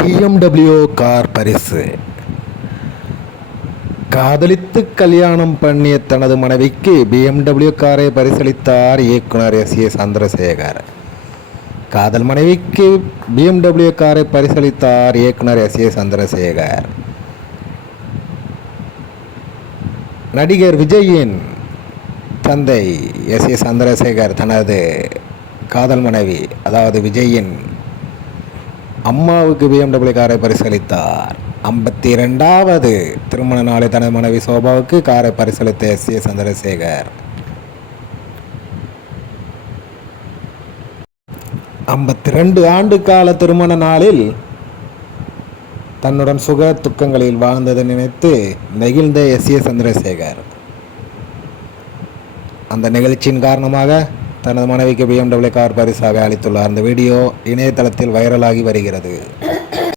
BMW car பரிசு. காதலித்து கல்யாணம் பண்ணிய தனது மனைவிக்கு BMW காரை பரிசளித்தார் இயக்குனர் S.A. சந்திரசேகர். காதல் மனைவிக்கு BMW காரை பரிசளித்தார் இயக்குனர் S.A. சந்திரசேகர். நடிகர் விஜயின் தந்தை S.A. சந்திரசேகர் தனது காதல் மனைவி அதாவது விஜயின் அம்மாவுக்கு BMW காரை பரிசளித்தார். 52வது திருமண நாளை தனது மனைவி சோபாவுக்கு காரை பரிசளித்த S.A. சந்திரசேகர் 52 ஆண்டு கால திருமண நாளில் தன்னுடன் சுக துக்கங்களில் வாழ்ந்ததை நினைத்து நெகிழ்ந்த S.A. சந்திரசேகர் அந்த நிகழ்ச்சியின் காரணமாக தனது மனைவிக்கு BMW கார் பரிசாக அளித்துள்ளார். அந்த வீடியோ இணையதளத்தில் வைரலாகி வருகிறது.